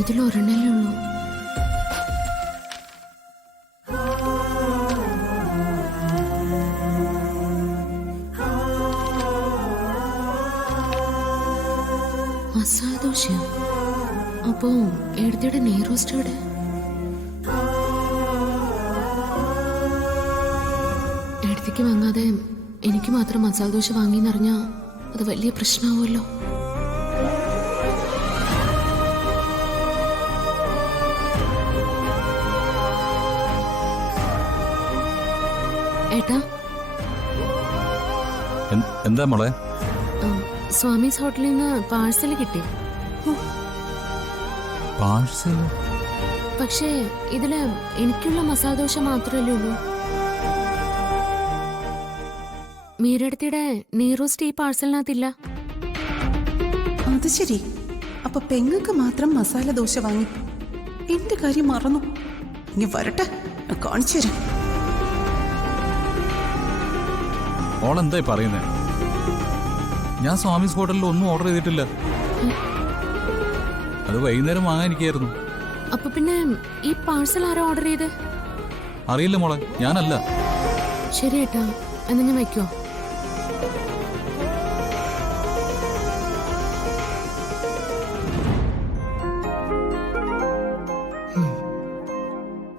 ഇതിലൊരെണ്ണല്ലേ ഉള്ളൂ. മസാല ദോശയോ? അപ്പോ എഴുതിയുടെ നെയ്റോസ്റ്റ് എവിടെ? എഴുതിക്ക് വാങ്ങാതെ എനിക്ക് മാത്രം മസാല ദോശ വാങ്ങിയെന്നറിഞ്ഞാ അത് വലിയ പ്രശ്നമാവുമല്ലോ. ഏട്ടാ, എന്താ മോളെ? സ്വാമീസ് ഹോട്ടലിൽ നിന്ന് പാഴ്സൽ കിട്ടി. പാഴ്സൽ? പക്ഷേ ഇതില് എനിക്കുള്ള മസാല ദോശ മാത്രമല്ലേ ഉള്ളൂ. മീരടത്തിയുടെ നെയ്റോസ്റ്റ് ഈ പാഴ്സലിനകത്തില്ല. അത് ശരി. അപ്പൊ പെങ്ങൾക്ക് മാത്രം മസാല ദോശ വാങ്ങി. എന്റെ കാര്യം മറന്നു. ഇനി വരട്ടെ, കാണിച്ചു തരാം. ഓളെന്തായി പറയുന്നേ? ഞാൻ സ്വാമീസ് ഹോട്ടലിൽ ഒന്നും ഓർഡർ ചെയ്തിട്ടില്ല. അത് വൈകുന്നേരം വാങ്ങാനിരിക്കായിരുന്നു. അപ്പൊ പിന്നെ ഈ പാഴ്സൽ ആരോ ഓർഡർ ചെയ്ത്? അറിയില്ല മോളെ, ഞാനല്ല. ശരി ഏട്ടാ, എന്നാ ഞാൻ വയ്ക്കോ?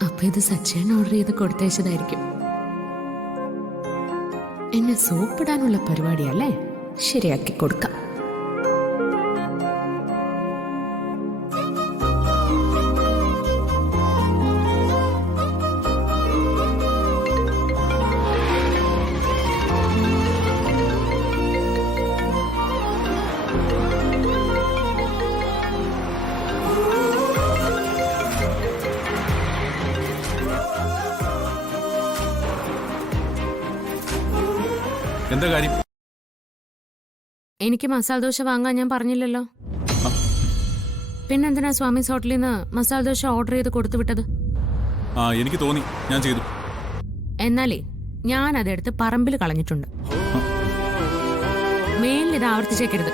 അപ്പൊ ഇത് സച്ചേൻ ഓർഡർ ചെയ്ത് കൊടുത്തയച്ചതായിരിക്കും. എന്നെ സോപ്പിടാനുള്ള പരിപാടിയല്ലേ? ശരിയാക്കി കൊടുക്കാം. എന്താ കാര്യം? എനിക്ക് മസാല ദോശ വാങ്ങാൻ ഞാൻ പറഞ്ഞില്ലല്ലോ. പിന്നെന്തിനാ സ്വാമീസ് ഹോട്ടലിൽ നിന്ന് മസാല ദോശ ഓർഡർ ചെയ്ത് കൊടുത്തു വിട്ടത്? എനിക്ക് തോന്നി, ഞാൻ ചെയ്തു. എന്നാലേ ഞാൻ അതെടുത്ത് പറമ്പിൽ കളഞ്ഞിട്ടുണ്ട്. മേലിൽ ഇത് ആവർത്തിച്ചേക്കരുത്.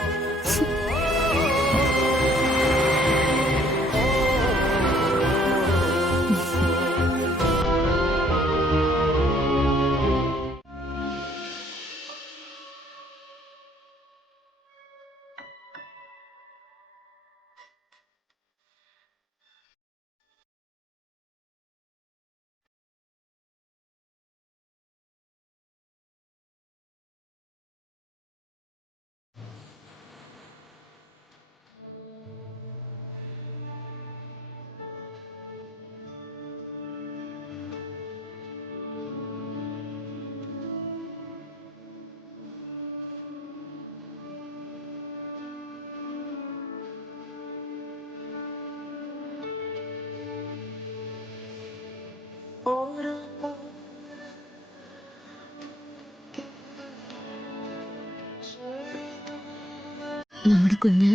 നമ്മുടെ കുഞ്ഞ്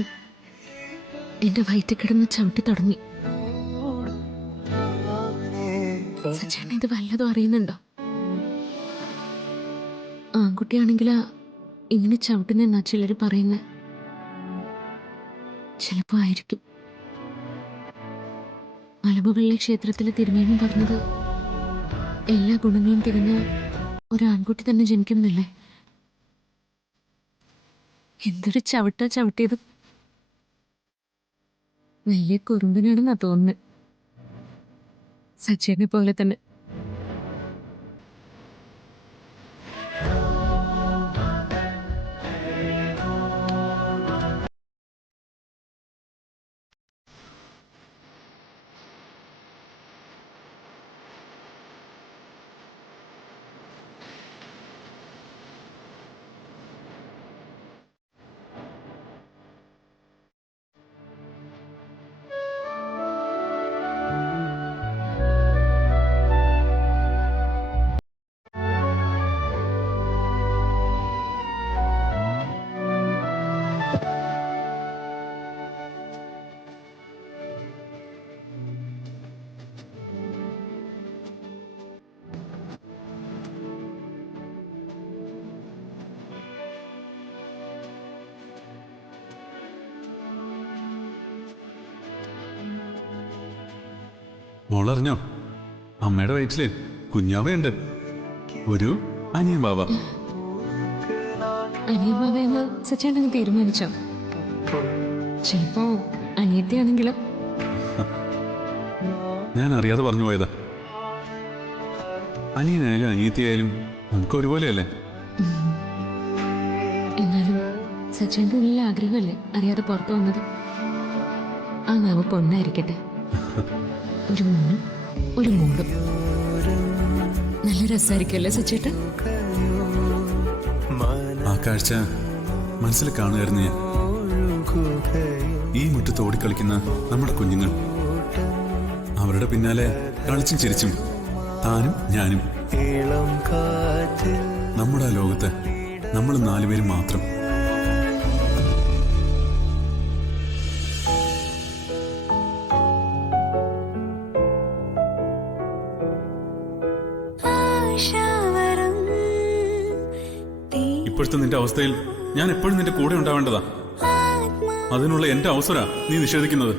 എന്റെ വയറ്റിൽ കിടന്ന് ചവിട്ടി തുടങ്ങി. സച്ചേട്ടൻ ഇത് വല്ലതും അറിയുന്നുണ്ടോ? ആൺകുട്ടിയാണെങ്കിലാ ഇങ്ങനെ ചവിട്ടുന്നെന്നാ ചിലര് പറയുന്നത്. ചിലപ്പോ ആയിരിക്കും. മലമുകളിലെ ക്ഷേത്രത്തിലെ തിരുമേനി പറഞ്ഞത് എല്ലാ ഗുണങ്ങളും തികഞ്ഞ ഒരു ആൺകുട്ടി തന്നെ ജനിക്കുന്നില്ലേ? എന്തൊരു ചവിട്ടിയത്. വലിയ കുറുമ്പനാണെന്നാ തോന്നുന്നത്. സച്ചേനെ പോലെ തന്നെ. മോളറിഞ്ഞോ അമ്മയുടെ വയറ്റില് കുഞ്ഞാവയുണ്ട്, ഒരു അനിയൻ ബാബ. അനിയമ്മാവയെന്ന് സച്ചേട്ടന് തീരുമാനിച്ചോ? ചിലപ്പോ അനിയത്തിയാണെങ്കിലും. ഞാൻ അറിയാതെ പറഞ്ഞു പോയതാ. അനിയനായാലും അനിയത്തിയായാലും നമുക്ക് ഒരുപോലെയല്ലേ? എന്നാലും സച്ചേട്ടൻ്റെ ഉള്ളിലെ ആഗ്രഹമല്ലേ അറിയാതെ പുറത്തു വന്നത്. ആ നാവ് പൊന്നായിരിക്കട്ടെ. ഒരു മൂന്നും ഒരു മൂടും. നല്ല രസമായിരിക്കുമല്ലേ സച്ചേട്ടൻ? ആ കാഴ്ച മനസ്സിൽ കാണുമായിരുന്നു ഞാൻ. ഈ മുറ്റത്ത് ഓടിക്കളിക്കുന്ന നമ്മുടെ കുഞ്ഞുങ്ങൾ, അവരുടെ പിന്നാലെ കളിച്ചും ചിരിച്ചും താനും ഞാനും. നമ്മുടെ ആ ലോകത്ത് നമ്മൾ 4 പേരും മാത്രം. ഇപ്പോഴത്തെ നിന്റെ അവസ്ഥയിൽ ഞാൻ എപ്പോഴും നിന്റെ കൂടെ ഉണ്ടാവേണ്ടതാ. അതിനുള്ള എന്റെ അവസരം നീ നിഷേധിക്കുന്നത്.